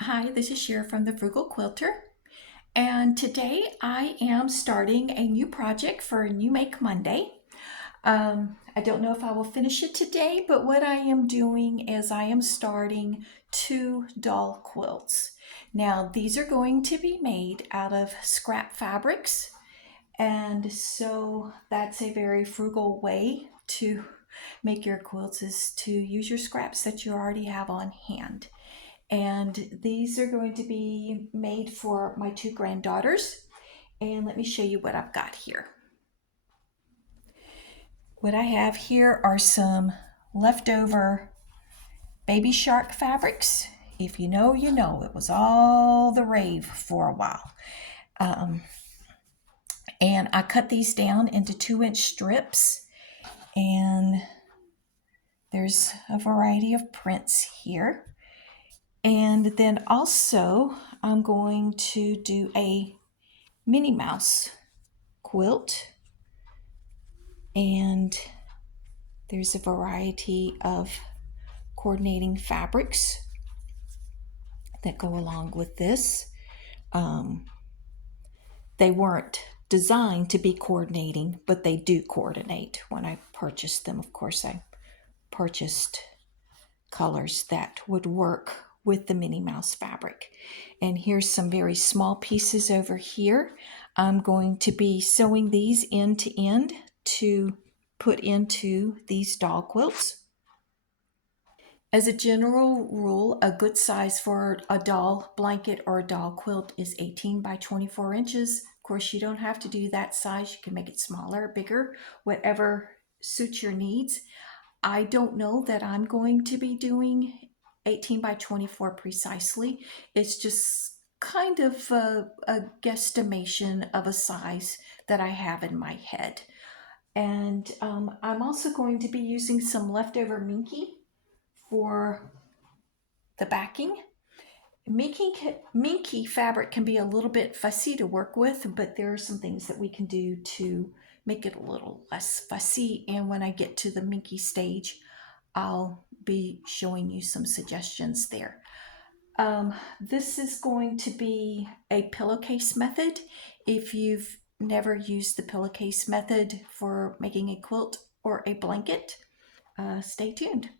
Hi, this is Cher from the Frugal Quilter, and today I am starting a new project for a new Make Monday. I don't know if I will finish it today, but what I am doing is I am starting 2 doll quilts. Now, these are going to be made out of scrap fabrics, and so that's a very frugal way to make your quilts is to use your scraps that you already have on hand. And these are going to be made for my 2 granddaughters. And let me show you what I've got here. What I have here are some leftover baby shark fabrics. If you know, you know. It was all the rave for a while. And I cut these down into 2-inch strips. And there's a variety of prints here. And then also, I'm going to do a Minnie Mouse quilt. And there's a variety of coordinating fabrics that go along with this. They weren't designed to be coordinating, but they do coordinate. When I purchased them, of course, I purchased colors that would work with the Minnie Mouse fabric. And here's some very small pieces over here. I'm going to be sewing these end to end to put into these doll quilts. As a general rule, a good size for a doll blanket or a doll quilt is 18 by 24 inches. Of course, you don't have to do that size. You can make it smaller, bigger, whatever suits your needs. I don't know that I'm going to be doing 18 by 24 precisely. It's just kind of a guesstimation of a size that I have in my head. And I'm also going to be using some leftover Minky for the backing. Minky fabric can be a little bit fussy to work with, but there are some things that we can do to make it a little less fussy. And when I get to the Minky stage, I'll be showing you some suggestions there. This is going to be a pillowcase method. If you've never used the pillowcase method for making a quilt or a blanket, stay tuned.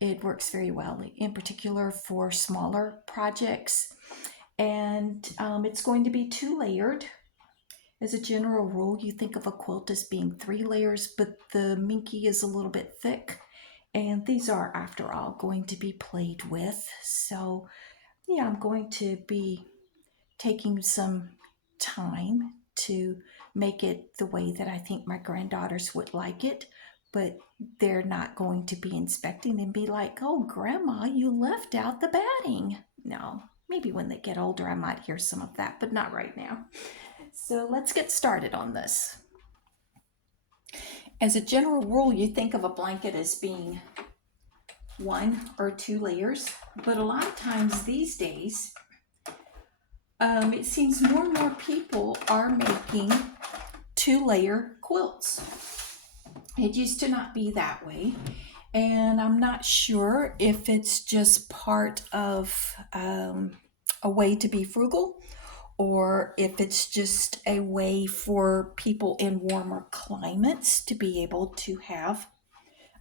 It works very well, in particular for smaller projects. And it's going to be 2-layered. As a general rule, you think of a quilt as being 3 layers, but the Minky is a little bit thick. And these are, after all, going to be played with. So, yeah, I'm going to be taking some time to make it the way that I think my granddaughters would like it. But they're not going to be inspecting and be like, oh, Grandma, you left out the batting. No, maybe when they get older, I might hear some of that, but not right now. So let's get started on this. As a general rule, you think of a blanket as being 1 or 2 layers, but a lot of times these days, it seems more and more people are making 2-layer quilts. It used to not be that way, and I'm not sure if it's just part of a way to be frugal, or if it's just a way for people in warmer climates to be able to have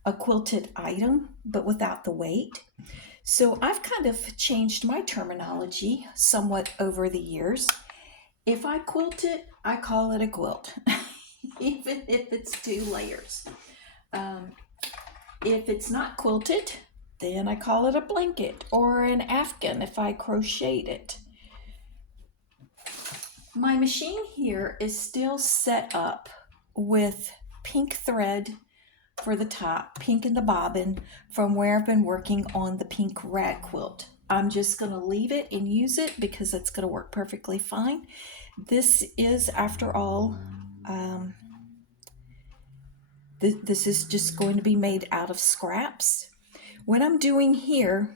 a quilted item, but without the weight. So I've kind of changed my terminology somewhat over the years. If I quilt it, I call it a quilt, even if it's 2 layers. If it's not quilted, then I call it a blanket or an afghan if I crocheted it. My machine here is still set up with pink thread for the top, pink in the bobbin, from where I've been working on the pink rag quilt. I'm just going to leave it and use it because it's going to work perfectly fine. This is, after all, this is just going to be made out of scraps. What I'm doing here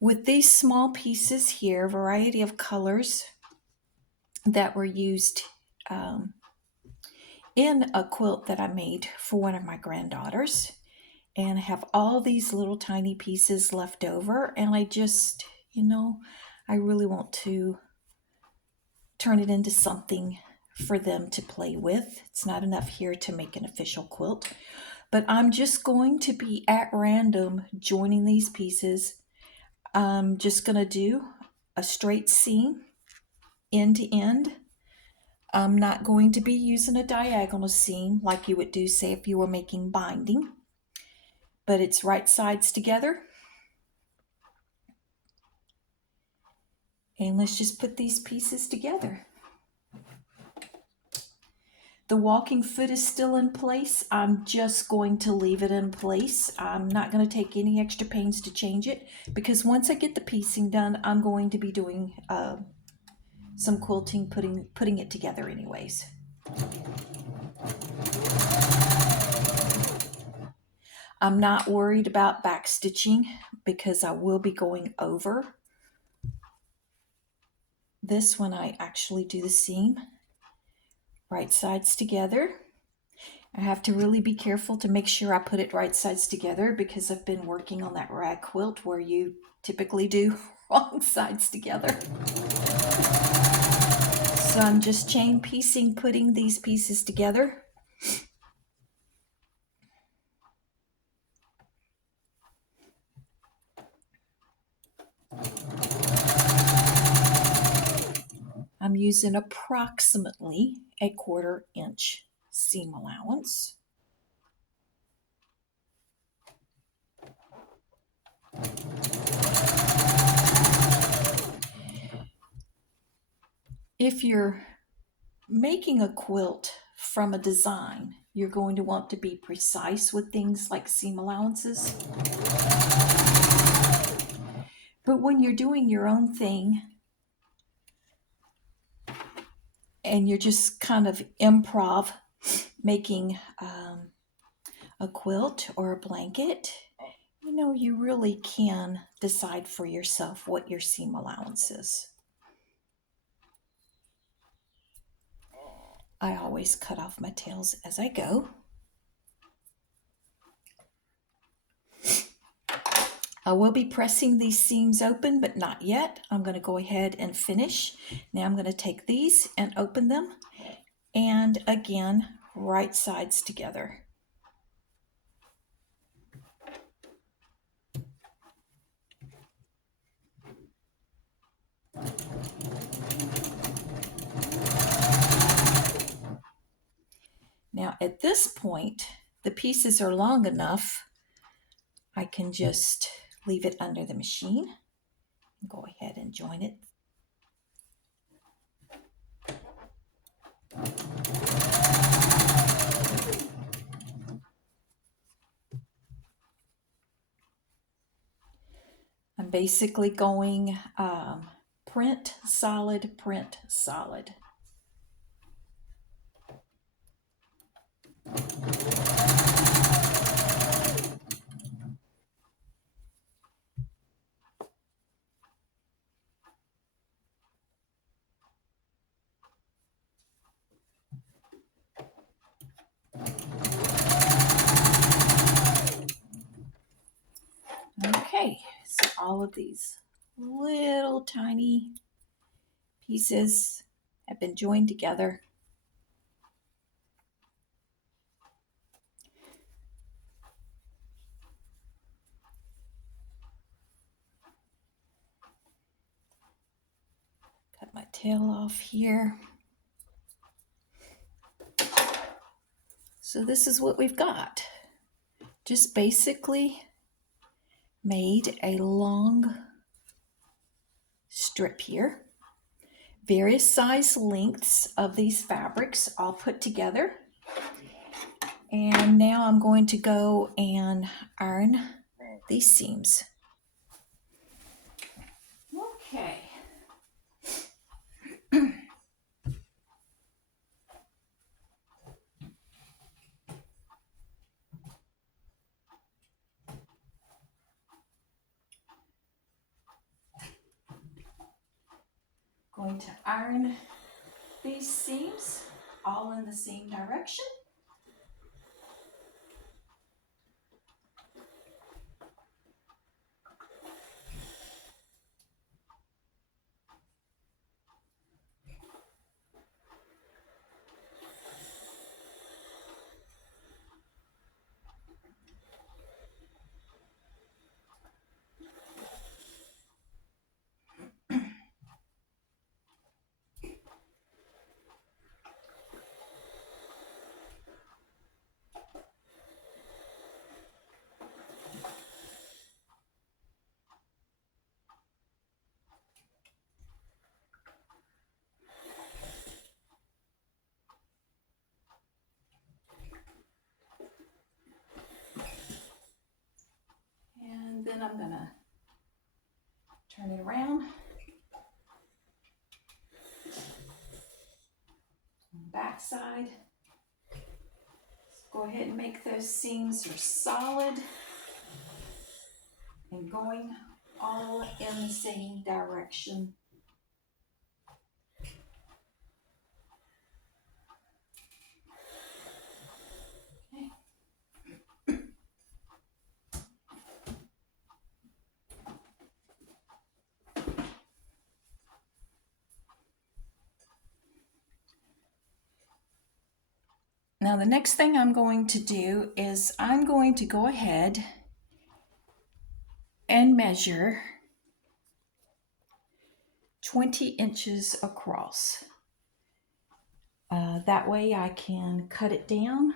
with these small pieces here, a variety of colors that were used in a quilt that I made for one of my granddaughters, and I have all these little tiny pieces left over, and I just, you know, I really want to turn it into something for them to play with. It's not enough here to make an official quilt, but I'm just going to be at random joining these pieces. I'm just going to do a straight seam end to end. I'm not going to be using a diagonal seam like you would do, say, if you were making binding, but it's right sides together. And let's just put these pieces together. The walking foot is still in place. I'm just going to leave it in place. I'm not going to take any extra pains to change it, because once I get the piecing done, I'm going to be doing some quilting, putting it together anyways. I'm not worried about back stitching because I will be going over this when I actually do the seam. Right sides together. I have to really be careful to make sure I put it right sides together, because I've been working on that rag quilt where you typically do wrong sides together. So I'm just chain piecing, putting these pieces together. I'm using approximately a 1/4 inch seam allowance. If you're making a quilt from a design, you're going to want to be precise with things like seam allowances. But when you're doing your own thing and you're just kind of improv making a quilt or a blanket, you know, you really can decide for yourself what your seam allowance is. I always cut off my tails as I go. I will be pressing these seams open, but not yet. I'm going to go ahead and finish. Now I'm going to take these and open them, and again, right sides together. Now at this point, the pieces are long enough, I can just leave it under the machine and go ahead and join it. I'm basically going print, solid, print, solid. Okay, so all of these little tiny pieces have been joined together. Cut my tail off here. So this is what we've got. Just basically made a long strip here. Various size lengths of these fabrics all put together. And now I'm going to go and iron these seams. Okay. Going to iron these seams all in the same direction. side. Go ahead and make those seams are solid and going all in the same direction. Now the next thing I'm going to do is I'm going to go ahead and measure 20 inches across. That way I can cut it down.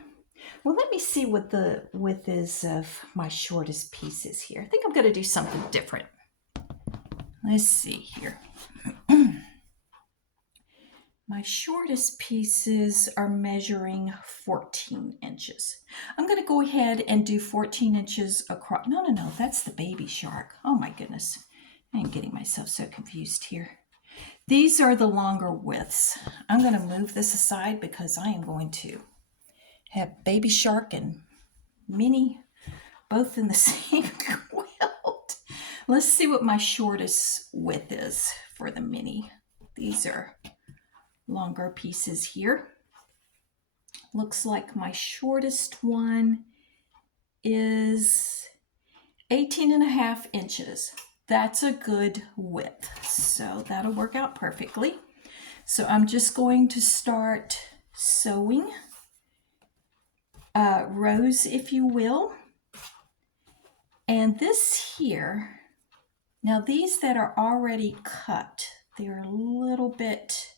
Well, let me see what the width is of my shortest pieces here. I think I'm going to do something different. Let's see here. My shortest pieces are measuring 14 inches. I'm going to go ahead and do 14 inches across. No, that's the baby shark. Oh my goodness. I'm getting myself so confused here. These are the longer widths. I'm going to move this aside because I am going to have baby shark and mini both in the same quilt. Let's see what my shortest width is for the mini. These are longer pieces here. Looks like my shortest one is 18.5 inches. That's a good width, so that'll work out perfectly. So I'm just going to start sewing rows, if you will. And this here, now these that are already cut, they're a little bit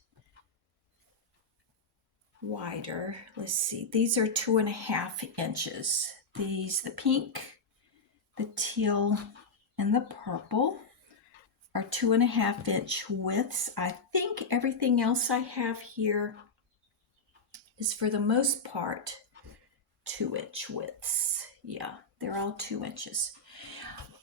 wider. Let's see, these are 2.5 inches. These, the pink, the teal, and the purple are 2.5 inch widths. I think everything else I have here is for the most part 2 inch widths. Yeah, they're all 2 inches.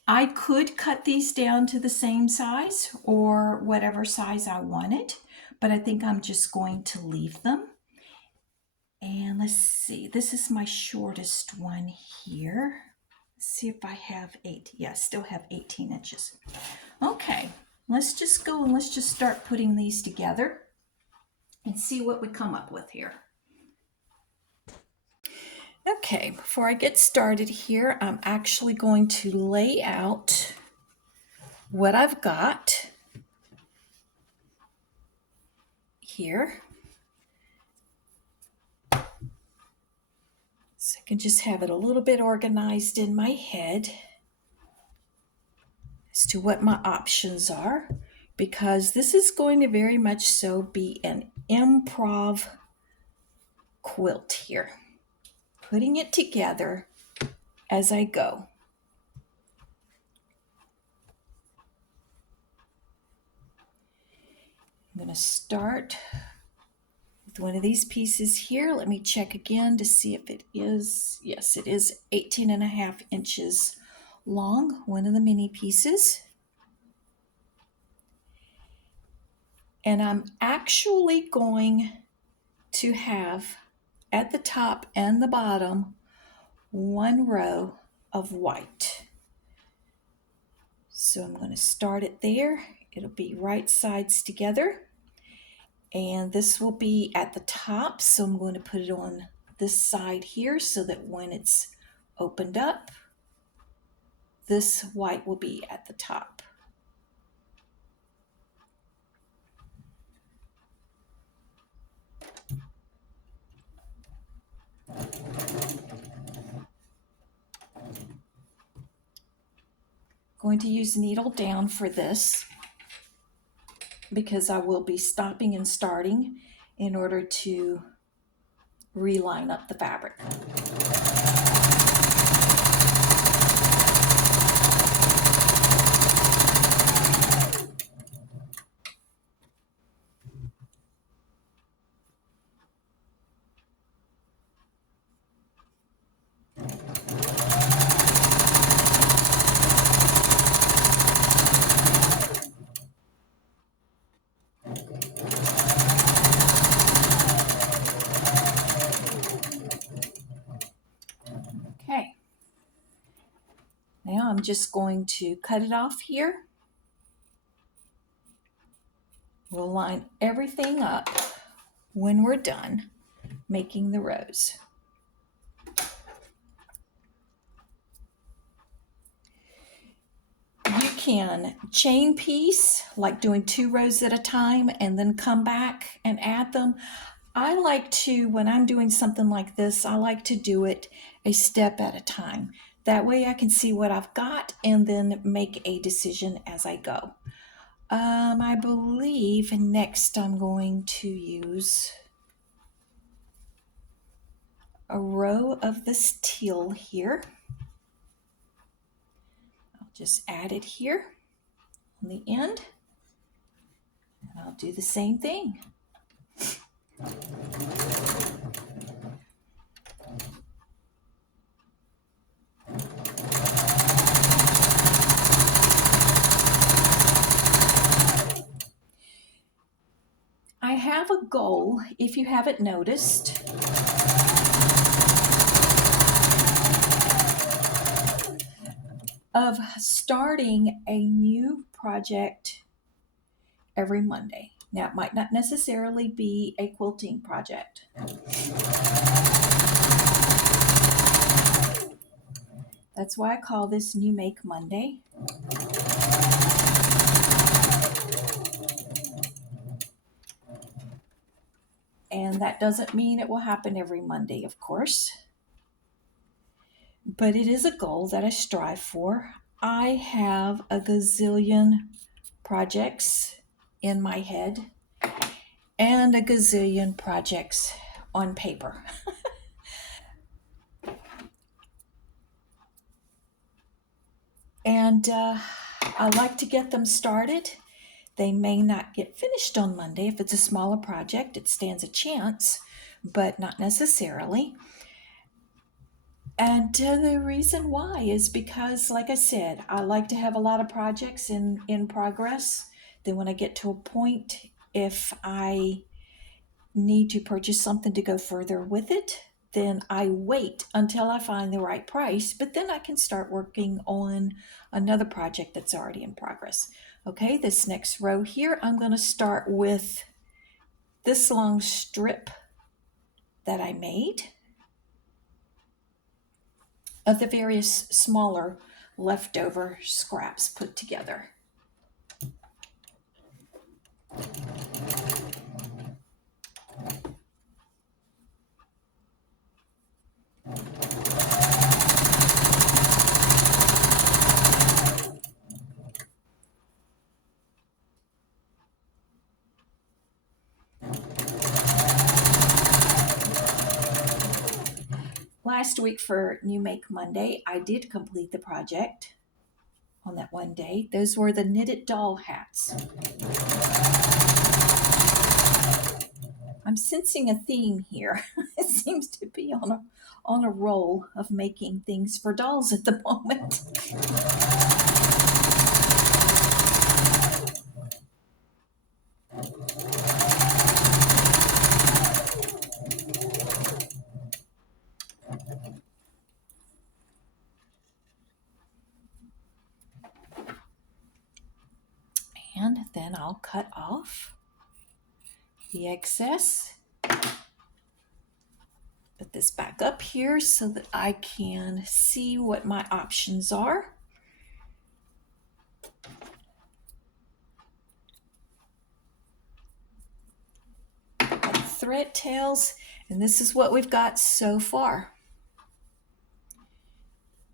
I could cut these down to the same size or whatever size I wanted, but I think I'm just going to leave them. And let's see, this is my shortest one here. Let's see if I have 8. Yeah, I still have 18 inches. Okay, let's just go and let's just start putting these together and see what we come up with here. Okay, before I get started here, I'm actually going to lay out what I've got here. So I can just have it a little bit organized in my head as to what my options are, because this is going to very much so be an improv quilt here. Putting it together as I go. I'm going to start with one of these pieces here. Let me check again to see if it is. Yes, it is 18.5 inches long, one of the mini pieces. And I'm actually going to have at the top and the bottom one row of white. So I'm going to start it there. It'll be right sides together. And this will be at the top, so I'm going to put it on this side here so that when it's opened up, this white will be at the top. Going to use needle down for this because I will be stopping and starting in order to reline up the fabric. I'm just going to cut it off here. We'll line everything up when we're done making the rows. You can chain piece, like doing 2 rows at a time and then come back and add them. I like to, when I'm doing something like this, I like to do it a step at a time. That way I can see what I've got and then make a decision as I go. I believe next I'm going to use a row of this teal here. I'll just add it here on the end, and I'll do the same thing. I have a goal, if you haven't noticed, of starting a new project every Monday. Now, it might not necessarily be a quilting project. That's why I call this New Make Monday. And that doesn't mean it will happen every Monday, of course. But it is a goal that I strive for. I have a gazillion projects in my head and a gazillion projects on paper. And I like to get them started. They may not get finished on Monday. If it's a smaller project, it stands a chance, but not necessarily. And the reason why is because, like I said, I like to have a lot of projects in progress. Then when I get to a point, if I need to purchase something to go further with it, then I wait until I find the right price, but then I can start working on another project that's already in progress. Okay, this next row here, I'm going to start with this long strip that I made of the various smaller leftover scraps put together. Last week for New Make Monday, I did complete the project on that one day. Those were the knitted doll hats. I'm sensing a theme here. It seems to be on a roll of making things for dolls at the moment. And then I'll cut off the excess. Put this back up here so that I can see what my options are. Thread tails, and this is what we've got so far.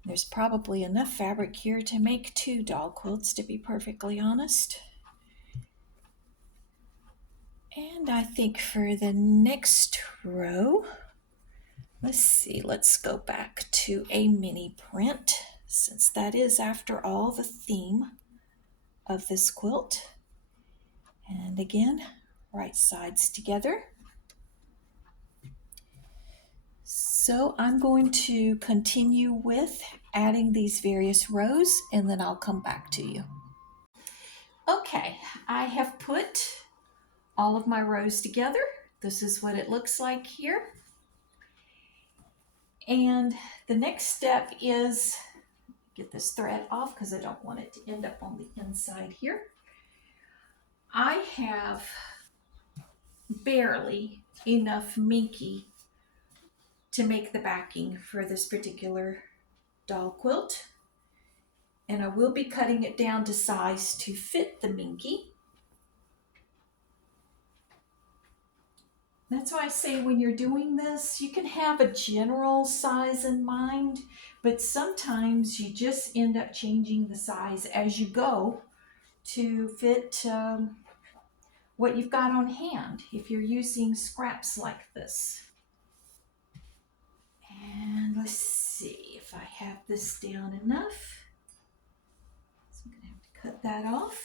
There's probably enough fabric here to make 2 doll quilts, to be perfectly honest. And I think for the next row, let's see, let's go back to a mini print, since that is, after all, the theme of this quilt. And again, right sides together. So I'm going to continue with adding these various rows, and then I'll come back to you. Okay, I have put all of my rows together. This is what it looks like here. And the next step is get this thread off because I don't want it to end up on the inside here. I have barely enough Minky to make the backing for this particular doll quilt. And I will be cutting it down to size to fit the Minky. That's why I say when you're doing this, you can have a general size in mind, but sometimes you just end up changing the size as you go to fit what you've got on hand if you're using scraps like this. And let's see if I have this down enough. So I'm going to have to cut that off.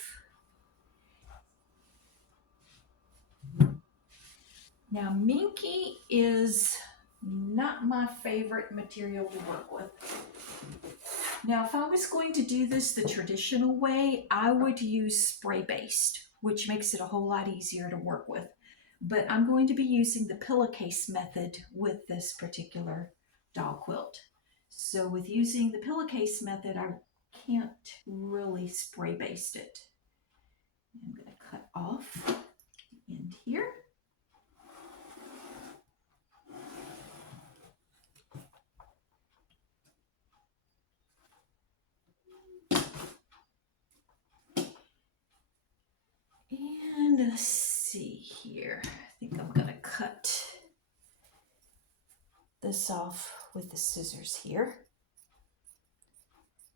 Now, Minky is not my favorite material to work with. Now, if I was going to do this the traditional way, I would use spray-based, which makes it a whole lot easier to work with. But I'm going to be using the pillowcase method with this particular doll quilt. So with using the pillowcase method, I can't really spray-baste it. I'm going to cut off the end here. And let's see here. I think I'm going to cut this off with the scissors here.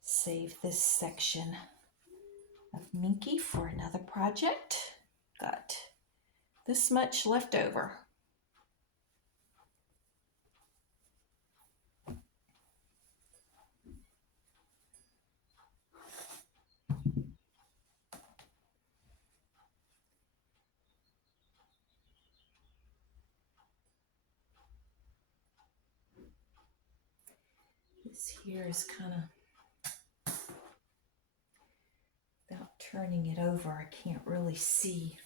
Save this section of Minky for another project. Got this much left over. This here is kind of, without turning it over, I can't really see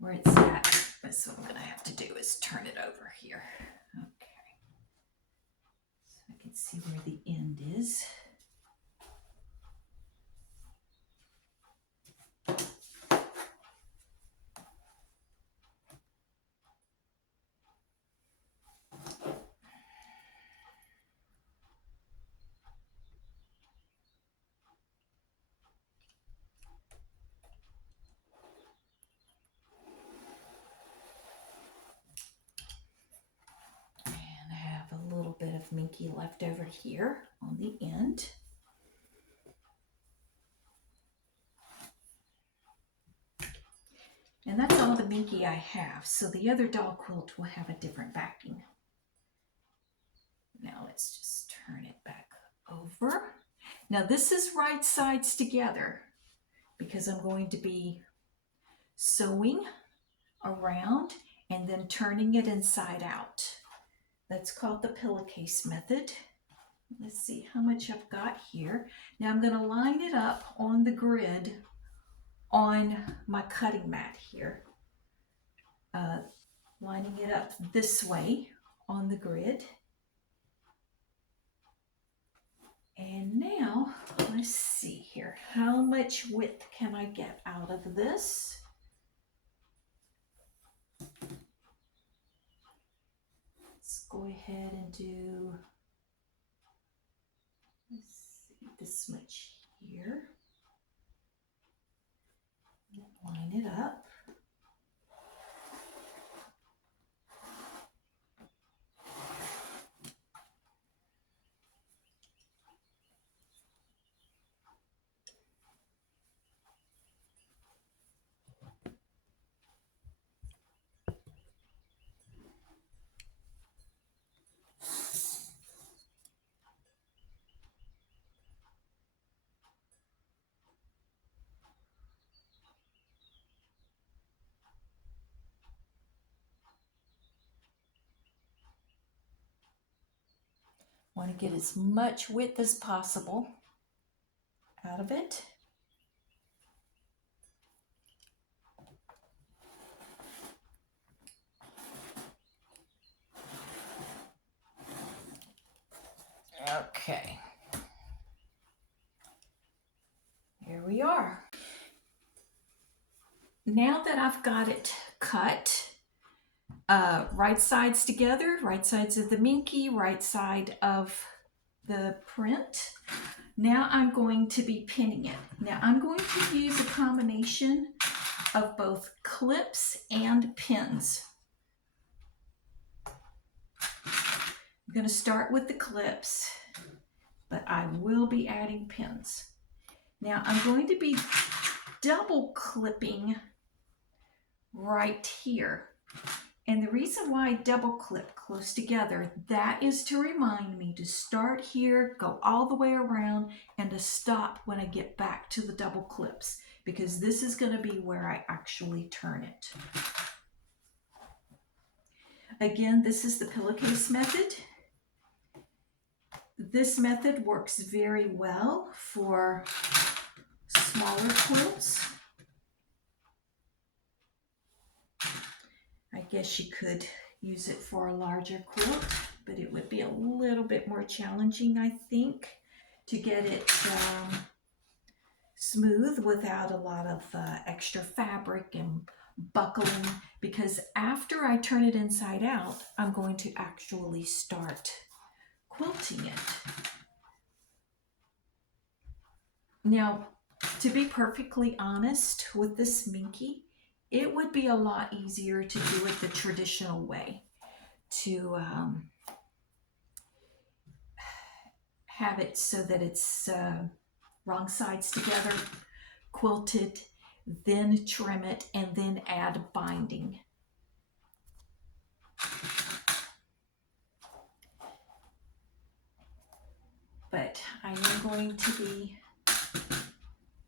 where it's at. So what I'm going to have to do is turn it over here. Okay. So I can see where the end is. Bit of Minky left over here on the end. And that's all the Minky I have. So the other doll quilt will have a different backing. Now let's just turn it back over. Now this is right sides together because I'm going to be sewing around and then turning it inside out. That's called the pillowcase method. Let's see how much I've got here. Now I'm going to line it up on the grid on my cutting mat here. Lining it up this way on the grid. And now, let's see here. How much width can I get out of this? Let's go ahead and do, let's see, this much here. Line it up. Want to get as much width as possible out of it. Okay. Now that I've got it cut, right sides together, right sides of the Minky, right side of the print, now I'm going to be pinning it. Now I'm going to use a combination of both clips and pins. I'm going to start with the clips, but I will be adding pins. Now I'm going to be double clipping right here. And the reason why I double clip close together, that is to remind me to start here, go all the way around, and to stop when I get back to the double clips, because this is going to be where I actually turn it. Again, this is the pillowcase method. This method works very well for smaller quilts. I guess you could use it for a larger quilt, but it would be a little bit more challenging, I think, to get it smooth without a lot of extra fabric and buckling, because after I turn it inside out, I'm going to actually start quilting it. Now, to be perfectly honest with this Minky, it would be a lot easier to do it the traditional way, to have it so that it's wrong sides together, quilted, then trim it, and then add binding. But I am going to be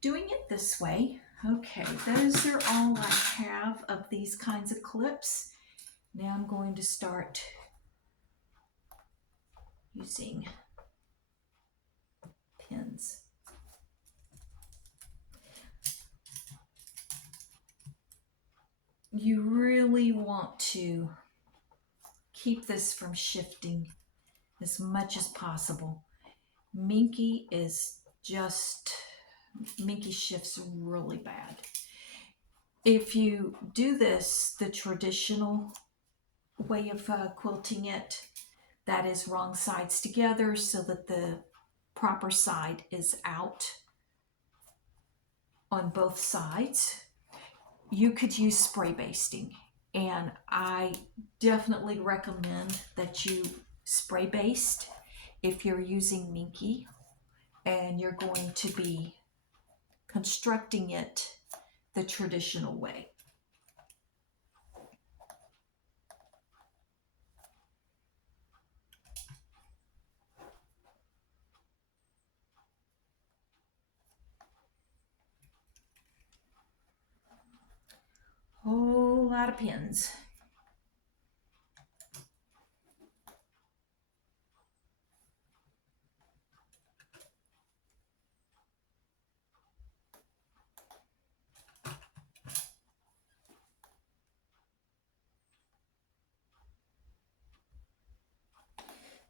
doing it this way. Okay, those are all I have of these kinds of clips. Now I'm going to start using pins. You really want to keep this from shifting as much as possible. Minky shifts really bad. If you do this the traditional way of quilting it, that is wrong sides together so that the proper side is out on both sides, you could use spray basting. And I definitely recommend that you spray baste if you're using Minky and you're going to be constructing it the traditional way. Whole lot of pins.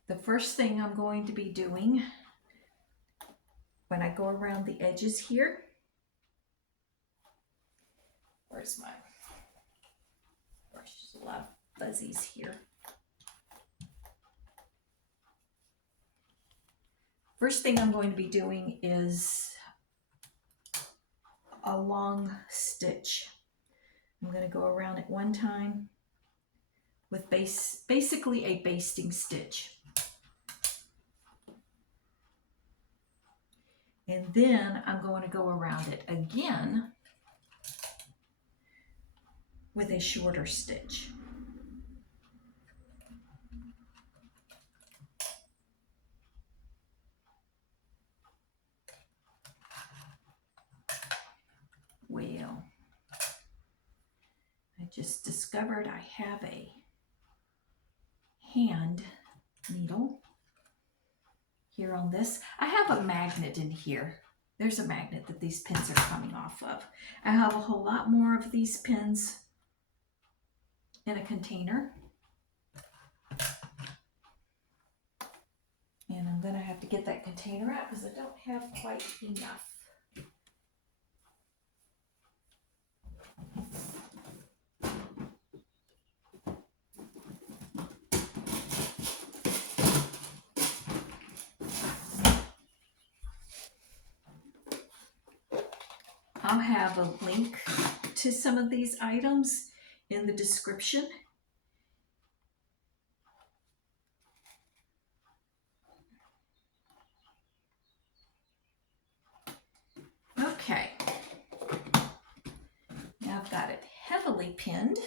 The first thing I'm going to be doing when I go around the edges here, where's my brush? There's a lot of fuzzies here. First thing I'm going to be doing is a long stitch. I'm going to go around it one time with basically a basting stitch. And then I'm going to go around it again with a shorter stitch. Well, I just discovered I have a hand needle here on this. I have a magnet in here. There's a magnet that these pins are coming off of. I have a whole lot more of these pins in a container. And I'm gonna have to get that container out because I don't have quite enough. I'll have a link to some of these items in the description. Okay, now I've got it heavily pinned.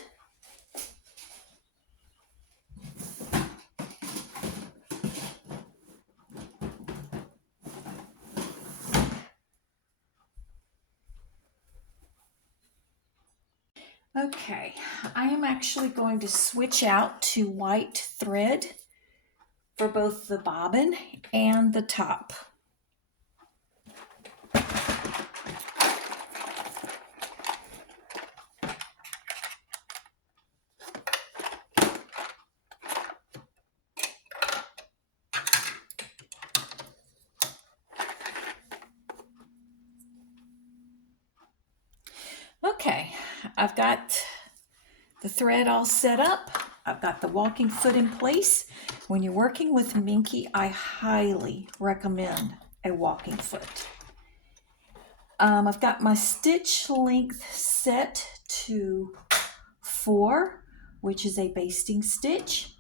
Okay, I am actually going to switch out to white thread for both the bobbin and the top. Okay, I've got the thread all set up. I've got the walking foot in place. When you're working with Minky, I highly recommend a walking foot. I've got my stitch length set to 4, which is a basting stitch.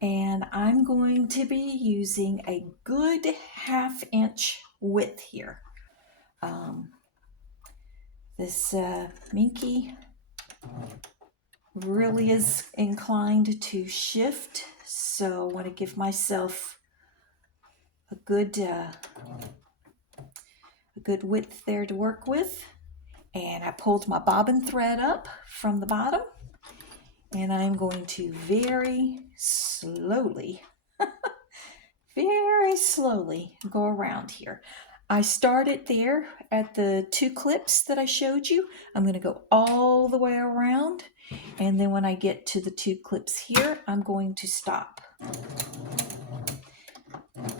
And I'm going to be using a good 1/2 inch width here. This Minky really is inclined to shift, so I want to give myself a good width there to work with. And I pulled my bobbin thread up from the bottom, and I'm going to very slowly go around here. I started there at the 2 clips that I showed you. I'm going to go all the way around, and then when I get to the 2 clips here, I'm going to stop.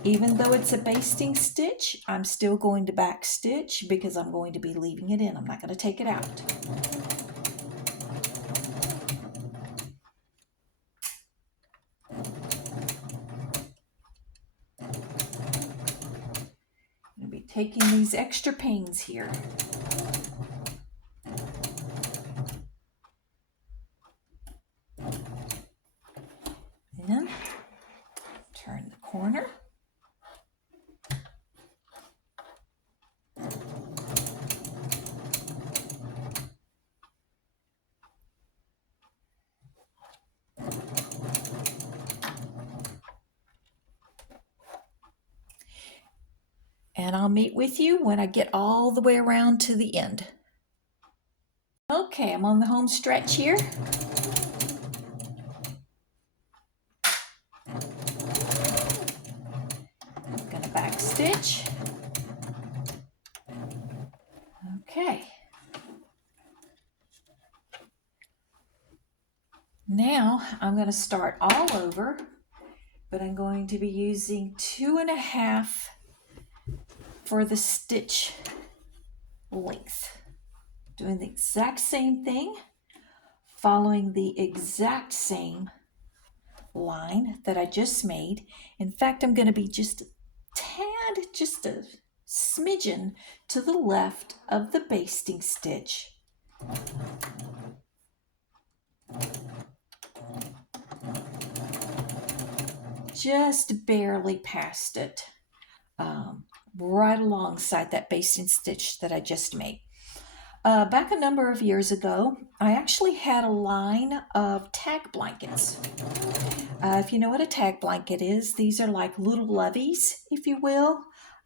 Even though it's a basting stitch, I'm still going to back stitch because I'm going to be leaving it in. I'm not going to take it out. Taking these extra pains here. And turn the corner. And I'll meet with you when I get all the way around to the end. Okay, I'm on the home stretch here. I'm going to back stitch. Okay. Now I'm going to start all over, but I'm going to be using 2.5 for the stitch length. Doing the exact same thing, following the exact same line that I just made. In fact, I'm going to be just a smidgen to the left of the basting stitch. Just barely past it. Right alongside that basting stitch that I just made. Back a number of years ago, I actually had a line of tag blankets. If you know what a tag blanket is, these are like little loveys, if you will,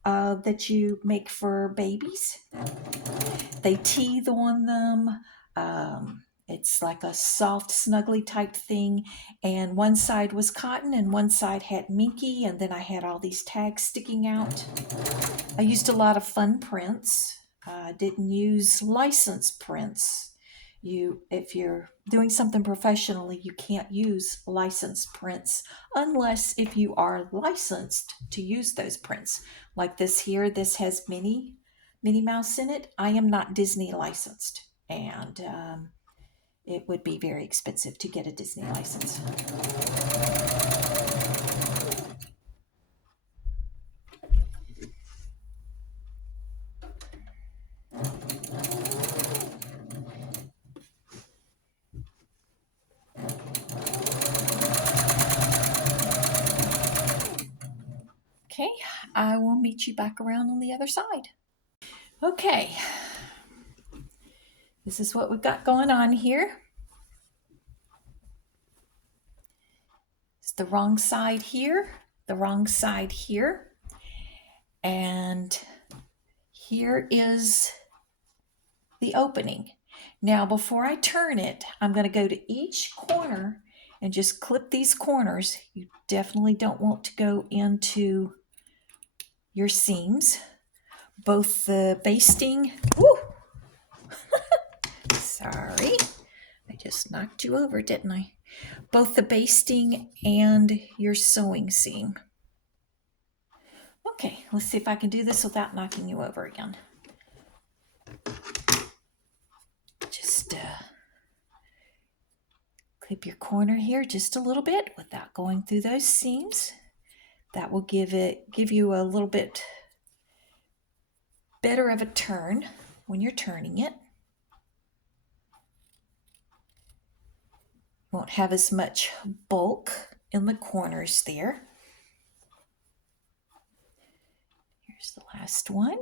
that you make for babies. They teethe on them. It's like a soft, snuggly type thing, and one side was cotton and one side had Minky, and then I had all these tags sticking out. I used a lot of fun prints. I didn't use licensed prints. If you're doing something professionally, you can't use licensed prints unless if you are licensed to use those prints. Like this here, this has Minnie Mouse in it. I am not Disney licensed, and it would be very expensive to get a Disney license. Okay, I will meet you back around on the other side. Okay, this is what we've got going on here. It's the wrong side here, the wrong side here, and here is the opening. Now, before I turn it, I'm going to go to each corner and just clip these corners. You definitely don't want to go into your seams. Both the basting, woo, sorry, I just knocked you over, didn't I? Both the basting and your sewing seam. Okay, let's see if I can do this without knocking you over again. Just clip your corner here just a little bit without going through those seams. That will give you a little bit better of a turn when you're turning it. Won't have as much bulk in the corners there. Here's the last one.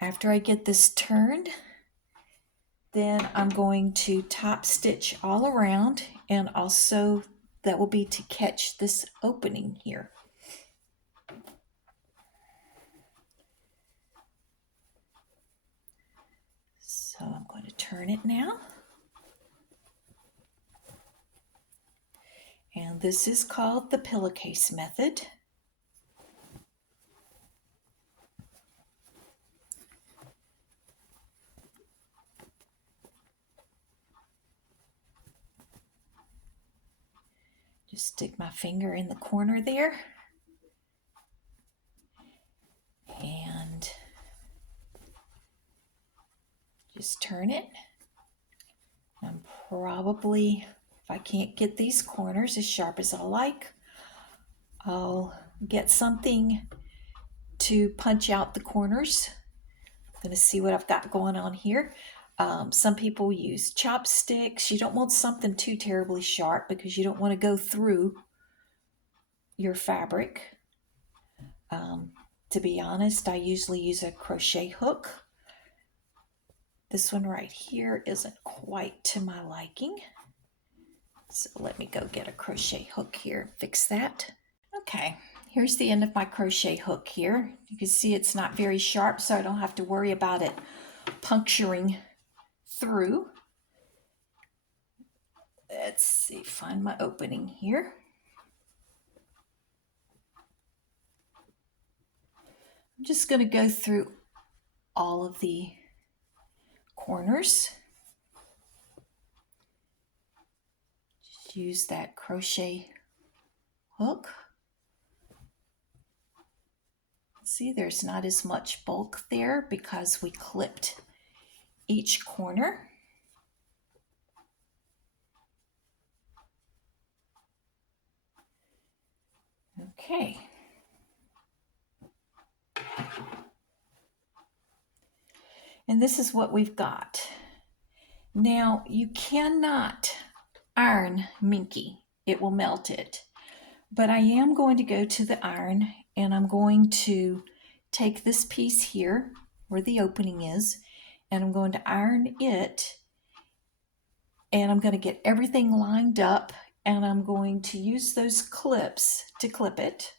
After I get this turned, then I'm going to top stitch all around, and also that will be to catch this opening here. So I'm going to turn it now. And this is called the pillowcase method. Just stick my finger in the corner there. And just turn it. I'm probably, if I can't get these corners as sharp as I like, I'll get something to punch out the corners. I'm going to see what I've got going on here. Some people use chopsticks. You don't want something too terribly sharp because you don't want to go through your fabric. To be honest, I usually use a crochet hook. This one right here isn't quite to my liking. So let me go get a crochet hook here and fix that. Okay, here's the end of my crochet hook here. You can see it's not very sharp, so I don't have to worry about it puncturing through. Let's see, find my opening here. I'm just going to go through all of the corners. Just use that crochet hook. See, there's not as much bulk there because we clipped each corner. Okay. And this is what we've got. Now, you cannot iron Minky. It will melt it. But I am going to go to the iron, and I'm going to take this piece here where the opening is, and I'm going to iron it, and I'm going to get everything lined up, and I'm going to use those clips to clip it.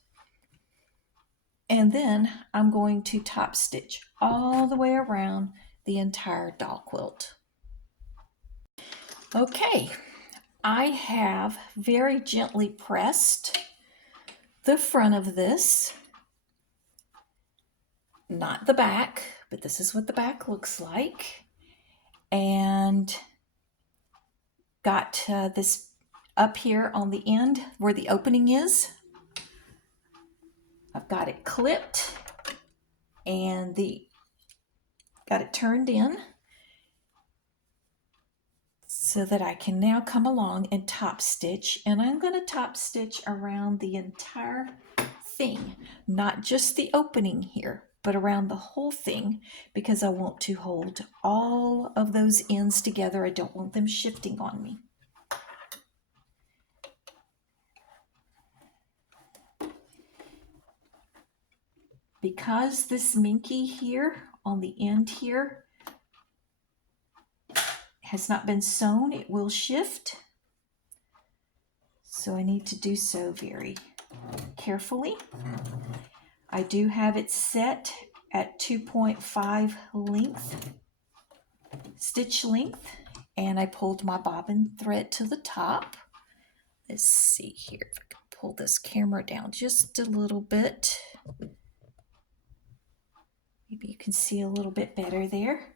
And then I'm going to top stitch all the way around the entire doll quilt. Okay, I have very gently pressed the front of this, not the back, but this is what the back looks like. And got this up here on the end where the opening is. I've got it clipped and got it turned in so that I can now come along and top stitch. And I'm going to top stitch around the entire thing, not just the opening here, but around the whole thing, because I want to hold all of those ends together. I don't want them shifting on me. because this minky here on the end here has not been sewn, it will shift. So I need to do so very carefully. I do have it set at 2.5 length, stitch length, and I pulled my bobbin thread to the top. Let's see here if I can pull this camera down just a little bit. Maybe you can see a little bit better there.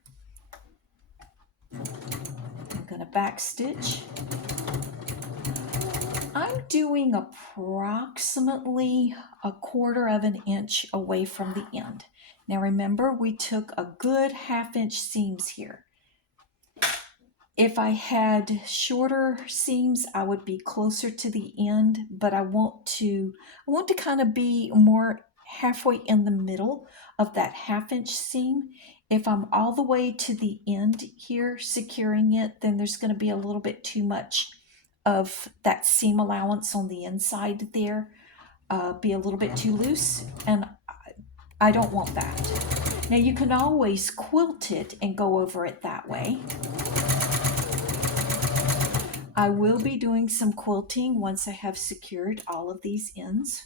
I'm going to back stitch. I'm doing approximately 1/4 of an inch away from the end. Now remember, we took a good 1/2 inch seams here. If I had shorter seams, I would be closer to the end, but I want to kind of be more halfway in the middle of that 1/2 inch seam. If I'm all the way to the end here securing it, then there's going to be a little bit too much of that seam allowance on the inside there, be a little bit too loose, and I don't want that. Now you can always quilt it and go over it that way. I will be doing some quilting once I have secured all of these ends.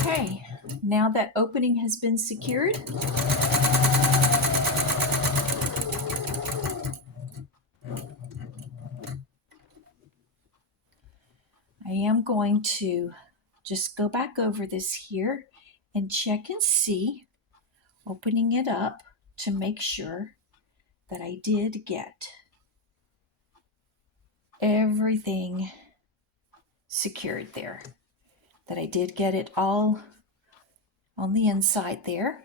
Okay, now that opening has been secured, I am going to just go back over this here and check and see, opening it up to make sure that I did get everything secured there, that I did get it all on the inside there,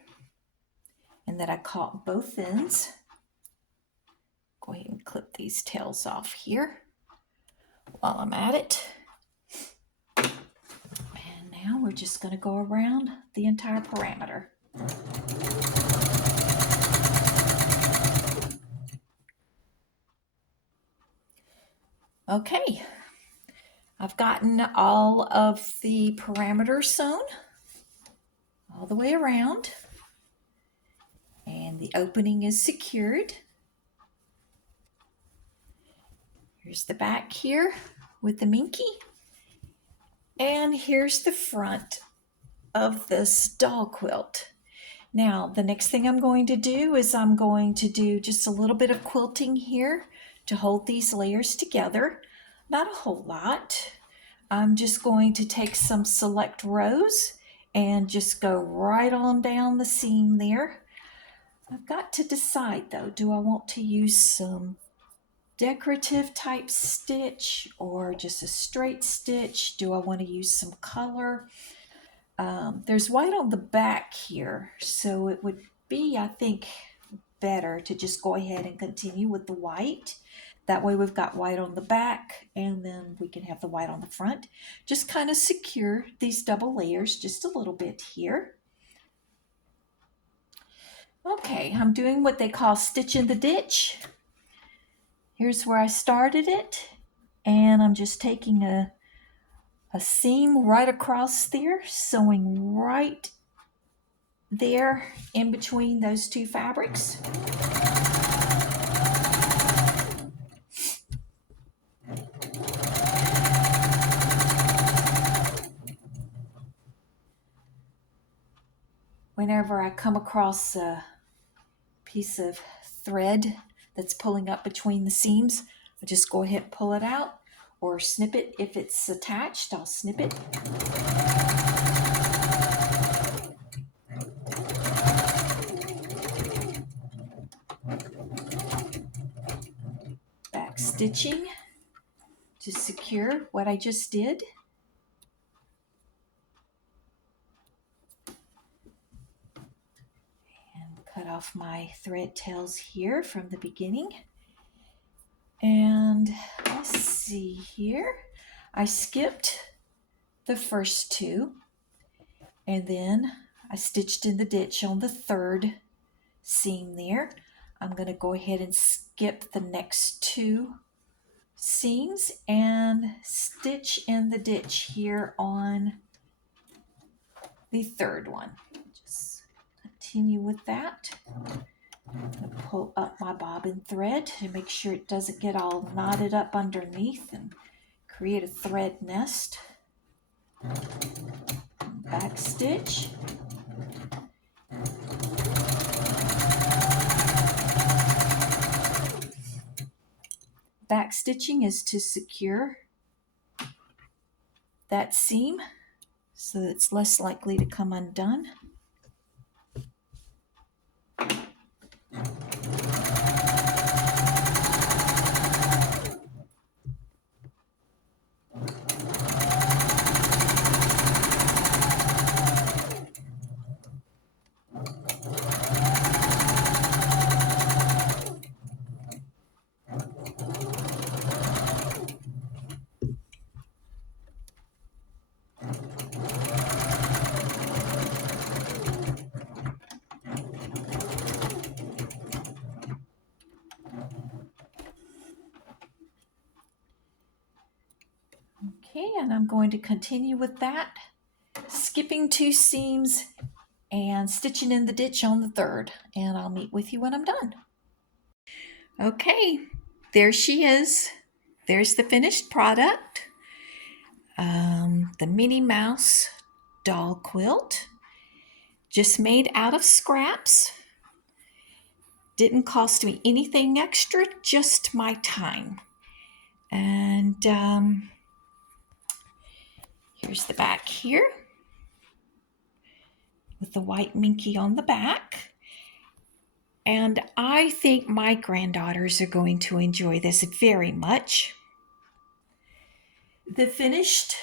and that I caught both ends. Go ahead and clip these tails off here while I'm at it. And now we're just going to go around the entire parameter. Okay, I've gotten all of the parameters sewn all the way around, and the opening is secured. Here's the back here with the minky, and here's the front of this doll quilt. Now the next thing I'm going to do is I'm going to do just a little bit of quilting here to hold these layers together. Not a whole lot. I'm just going to take some select rows and just go right on down the seam there. I've got to decide though, do I want to use some decorative type stitch or just a straight stitch? Do I want to use some color? There's white on the back here, so it would be, I think, better to just go ahead and continue with the white. That way we've got white on the back, and then we can have the white on the front. Just kind of secure these double layers just a little bit here. Okay, I'm doing what they call stitch in the ditch. Here's where I started it, and I'm just taking a seam right across there, sewing right there in between those two fabrics. Whenever I come across a piece of thread that's pulling up between the seams, I just go ahead and pull it out, or snip it. If it's attached, I'll snip it. Back stitching to secure what I just did. have my thread tails here from the beginning. And let's see here. I skipped the first two, and then I stitched in the ditch on the third seam there. I'm going to go ahead and skip the next two seams and stitch in the ditch here on the third one. Just continue with that. I'm going to pull up my bobbin thread to make sure it doesn't get all knotted up underneath and create a thread nest. Back stitch. Back stitching is to secure that seam so that it's less likely to come undone. Okay, and I'm going to continue with that, skipping two seams and stitching in the ditch on the third, and I'll meet with you when I'm done. Okay, there she is. There's the finished product. The Minnie Mouse doll quilt, just made out of scraps. Didn't cost me anything extra, just my time. And here's the back here with the white minky on the back. And I think my granddaughters are going to enjoy this very much. The finished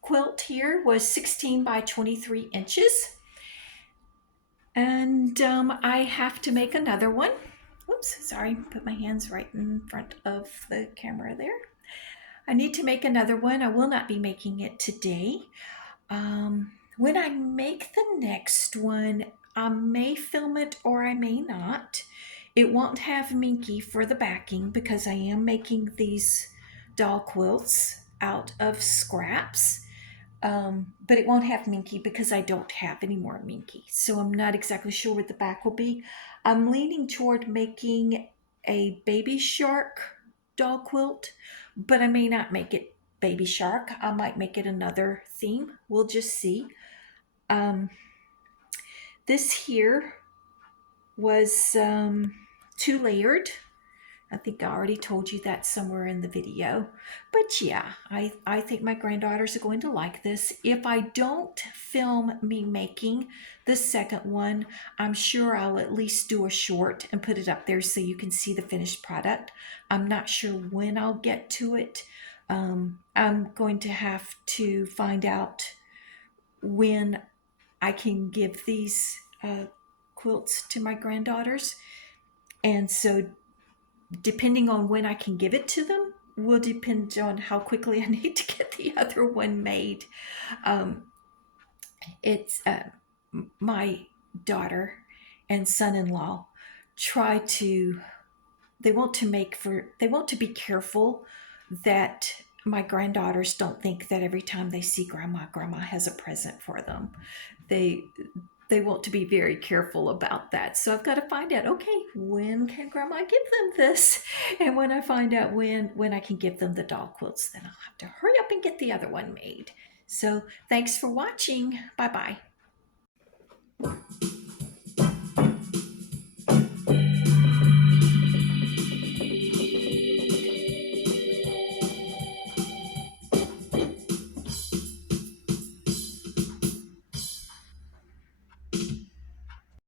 quilt here was 16 by 23 inches. And I have to make another one. Oops, sorry, put my hands right in front of the camera there. I need to make another one. I will not be making it today. When I make the next one, I may film it or I may not. It won't have Minky for the backing because I am making these doll quilts out of scraps. But it won't have Minky because I don't have any more Minky. So I'm not exactly sure what the back will be. I'm leaning toward making a baby shark doll quilt, but I may not make it baby shark. I might make it another theme. We'll just see. This here was 2-layered. I think I already told you that somewhere in the video. But yeah, I think my granddaughters are going to like this. If I don't film me making the second one, I'm sure I'll at least do a short and put it up there so you can see the finished product. I'm not sure when I'll get to it. I'm going to have to find out when I can give these quilts to my granddaughters. And so depending on when I can give it to them will depend on how quickly I need to get the other one made. It's my daughter and son-in-law they want to be careful that my granddaughters don't think that every time they see grandma has a present for them. They want to be very careful about that. So I've got to find out, okay, when can grandma give them this? And when I find out when I can give them the doll quilts, then I'll have to hurry up and get the other one made. So thanks for watching. Bye-bye.